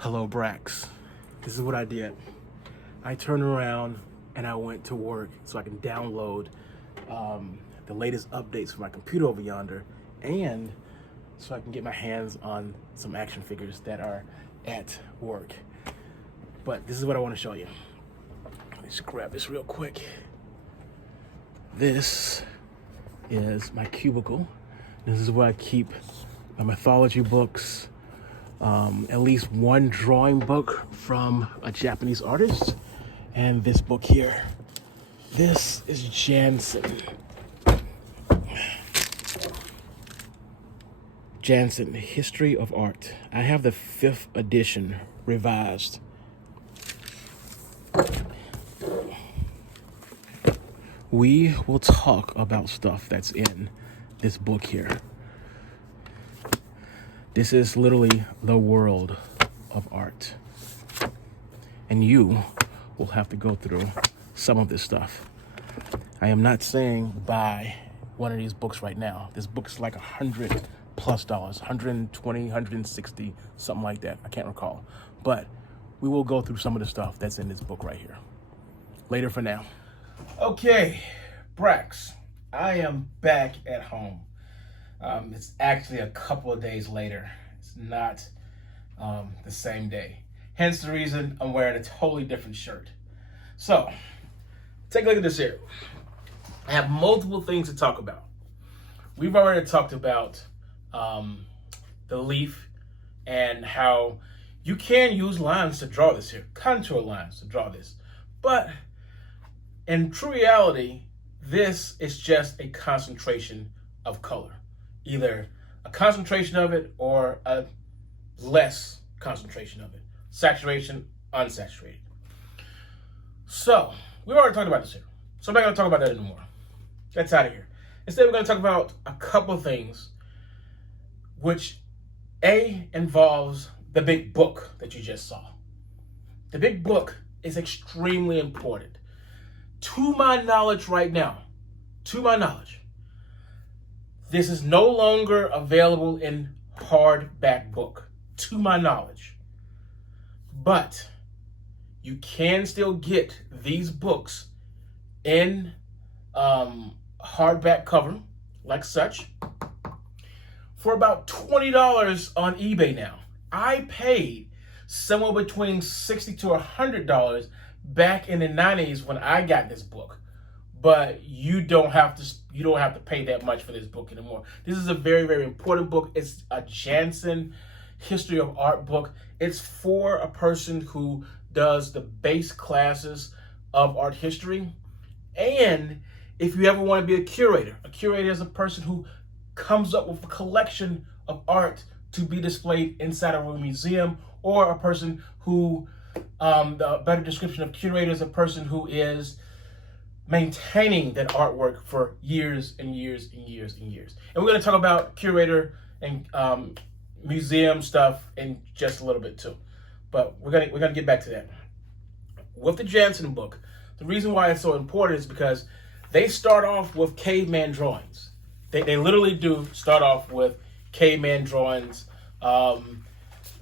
Hello, BraX. This is what I did. I turned around and I went to work so I can download the latest updates for my computer over yonder, and so I can get my hands on some action figures that are at work. But this is what I want to show you. Let's grab this real quick. This is my cubicle. This is where I keep my mythology books, at least one drawing book from a Japanese artist, and this book here. This is Janson. Janson, History of Art. I have the 5th edition revised. We will talk about stuff that's in this book here. This is literally the world of art. And you will have to go through some of this stuff. I am not saying buy one of these books right now. This book is like $100+, $120, $160, something like that. I can't recall. But we will go through some of the stuff that's in this book right here. Later for now. Okay, BraX. I am back at home. It's actually a couple of days later. It's not the same day. Hence the reason I'm wearing a totally different shirt. So, take a look at this here. I have multiple things to talk about. We've already talked about the leaf and how you can use lines to draw this here, contour lines to draw this. But in true reality, this is just a concentration of color. Either a concentration of it or a less concentration of it. Saturation, unsaturated. So, we've already talked about this here. So I'm not going to talk about that anymore. That's out of here. Instead, we're going to talk about a couple of things which, A, involves the big book that you just saw. The big book is extremely important. To my knowledge right now, this is no longer available in hardback book, to my knowledge. But you can still get these books in hardback cover, like such, for about $20 on eBay now. I paid somewhere between $60 to $100 back in the 90s when I got this book. But you don't have to pay that much for this book anymore. This is a very, very important book. It's a Janson History of Art book. It's for a person who does the base classes of art history. And if you ever want to be a curator is a person who comes up with a collection of art to be displayed inside of a museum, or a person who, the better description of curator is a person who is maintaining that artwork for years and years and years and years. And we're going to talk about curator and museum stuff in just a little bit too. But we're gonna get back to that. With the Janson book, the reason why it's so important is because they start off with caveman drawings. They literally do start off with caveman drawings.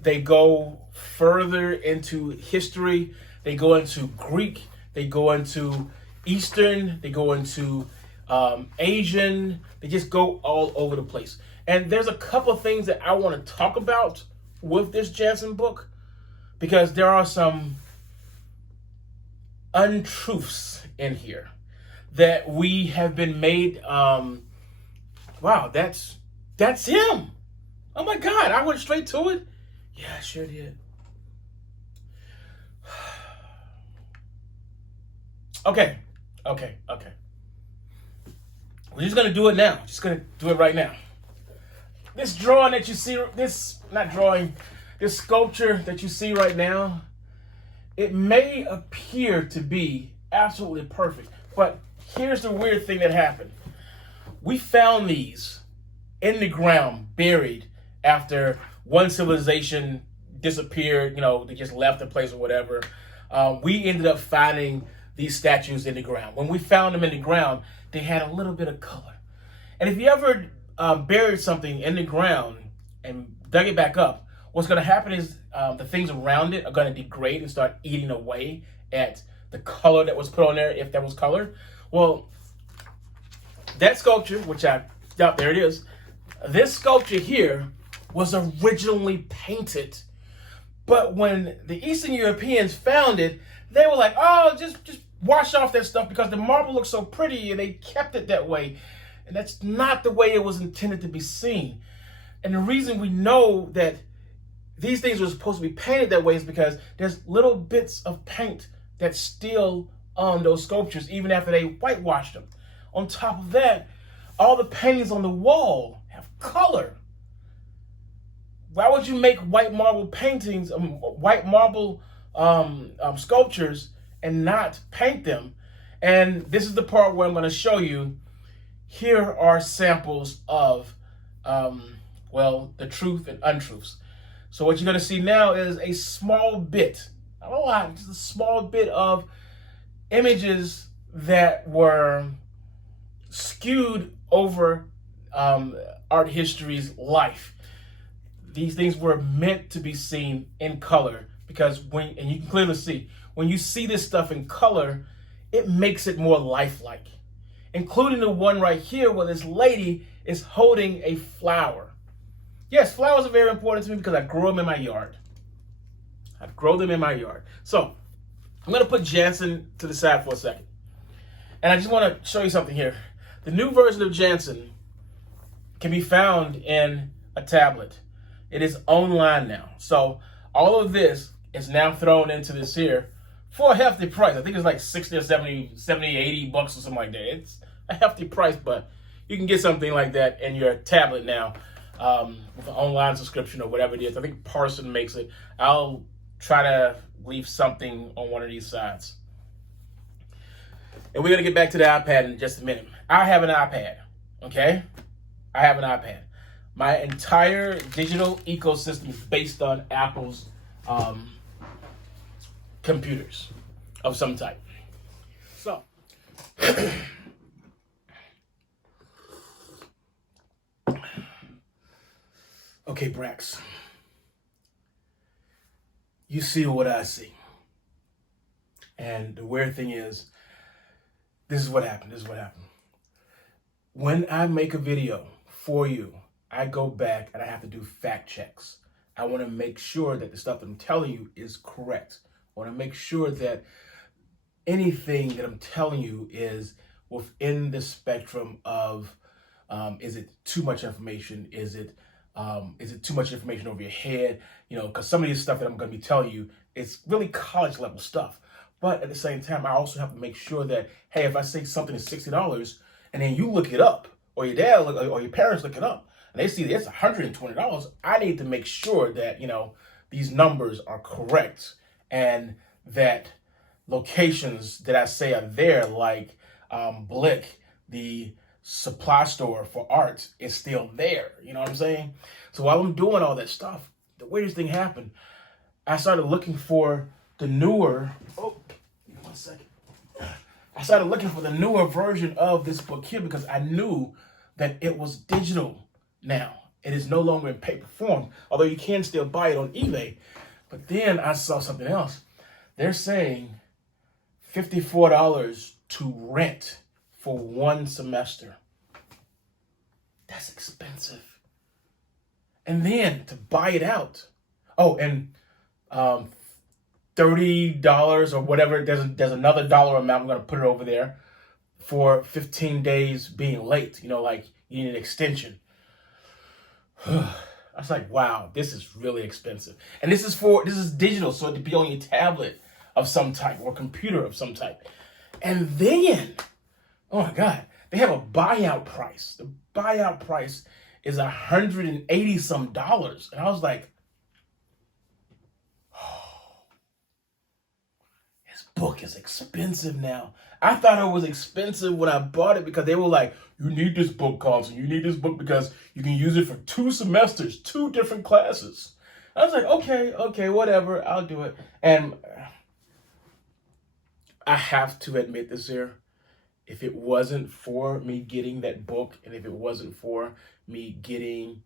They go further into history. They go into Greek. They go into Eastern. They go into Asian. They just go all over the place. And there's a couple of things that I want to talk about with this Janson book, because there are some untruths in here that we have been made. Wow, that's him. Oh my God, I went straight to it. Yeah, I sure did. Okay. We're just gonna do it now. Just gonna do it right now. This drawing that you see, this sculpture that you see right now, it may appear to be absolutely perfect, but here's the weird thing that happened. We found these in the ground, buried, after one civilization disappeared, they just left the place or whatever. We ended up finding these statues in the ground. When we found them in the ground, they had a little bit of color. And if you ever buried something in the ground and dug it back up, what's going to happen is the things around it are going to degrade and start eating away at the color that was put on there, if that was color. Well, that sculpture, which there it is. This sculpture here was originally painted, but when the Eastern Europeans found it, they were like, oh, just wash off that stuff because the marble looks so pretty, and they kept it that way. And that's not the way it was intended to be seen. And the reason we know that these things were supposed to be painted that way is because there's little bits of paint that's still on those sculptures, even after they whitewashed them. On top of that, all the paintings on the wall have color. Why would you make white marble paintings, white marble sculptures, and not paint them? And this is the part where I'm going to show you. Here are samples of, the truth and untruths. So what you're going to see now is a small bit, not a lot, just a small bit of images that were skewed over art history's life. These things were meant to be seen in color because and you can clearly see, when you see this stuff in color, it makes it more lifelike. Including the one right here where this lady is holding a flower. Yes, flowers are very important to me because I grow them in my yard. So I'm going to put Janson to the side for a second. And I just want to show you something here. The new version of Janson can be found in a tablet. It is online now. So all of this is now thrown into this here for a hefty price. I think it's like 60 or 70, 80 bucks or something like that. It's a hefty price, but you can get something like that in your tablet now with an online subscription or whatever it is. I think Parson makes it. I'll try to leave something on one of these sides. And we're going to get back to the iPad in just a minute. I have an iPad, okay? I have an iPad. My entire digital ecosystem is based on Apple's computers of some type. So, okay, BraX. You see what I see. And the weird thing is, this is what happened. When I make a video for you, I go back and I have to do fact checks. I want to make sure that the stuff that I'm telling you is correct. I want to make sure that anything that I'm telling you is within the spectrum of, is it too much information? Is it too much information over your head? Because some of this stuff that I'm going to be telling you, it's really college level stuff. But at the same time, I also have to make sure that, hey, if I say something is $60 and then you look it up, or your dad or your parents look it up, and they see that it's $120, I need to make sure that, these numbers are correct and that locations that I say are there, like Blick, the supply store for art, is still there. You know what I'm saying? So while I'm doing all that stuff, the weirdest thing happened. I started looking for the newer, I started looking for the newer version of this book here because I knew that it was digital now. It is no longer in paper form, although you can still buy it on eBay. But then I saw something else. They're saying $54 to rent for one semester. That's expensive. And then to buy it out. Oh, and $30 or whatever. There's another dollar amount. I'm going to put it over there for 15 days being late. Like you need an extension. I was like, wow, this is really expensive. And this is digital, so it'd be on your tablet of some type or computer of some type. And then, oh my God, they have a buyout price. The buyout price is $180 some. And I was like, oh, this book is expensive now. I thought it was expensive when I bought it because they were like, you need this book, Carlson. You need this book because you can use it for 2 semesters, 2 different classes. I was like, okay, whatever, I'll do it. And I have to admit this here. If it wasn't for me getting that book, and if it wasn't for me getting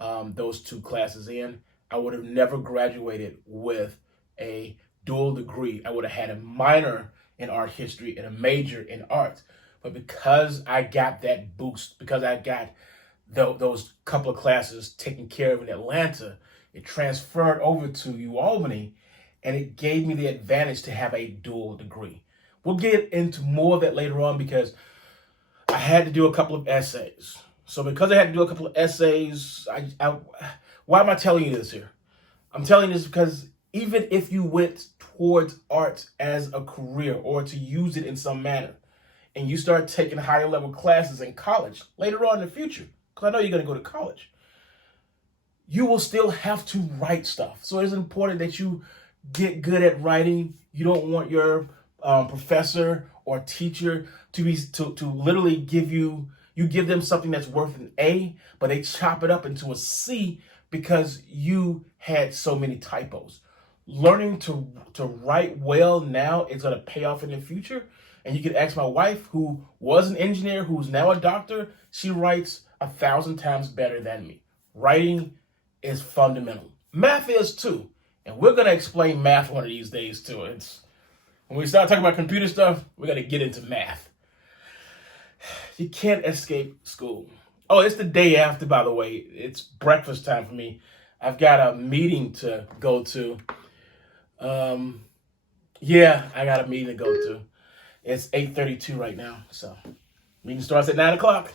those 2 classes in, I would have never graduated with a dual degree. I would have had a minor in art history and a major in art. But because I got that boost, because I got those couple of classes taken care of in Atlanta, it transferred over to UAlbany, and it gave me the advantage to have a dual degree. We'll get into more of that later on because I had to do a couple of essays. So because I had to do a couple of essays, why am I telling you this here? I'm telling you this because even if you went towards art as a career or to use it in some manner, and you start taking higher level classes in college later on in the future, because I know you're going to go to college, you will still have to write stuff. So it's important that you get good at writing. You don't want your professor or teacher to literally give them something that's worth an A, but they chop it up into a C because you had so many typos. Learning to write well now is going to pay off in the future. And you can ask my wife, who was an engineer, who's now a doctor. She writes 1,000 times better than me. Writing is fundamental. Math is too. And we're going to explain math one of these days too. When we start talking about computer stuff, we're going to get into math. You can't escape school. Oh, it's the day after, by the way. It's breakfast time for me. I've got a meeting to go to. Yeah, I got a meeting to go to. It's 8:32 right now, so meeting starts at 9 o'clock.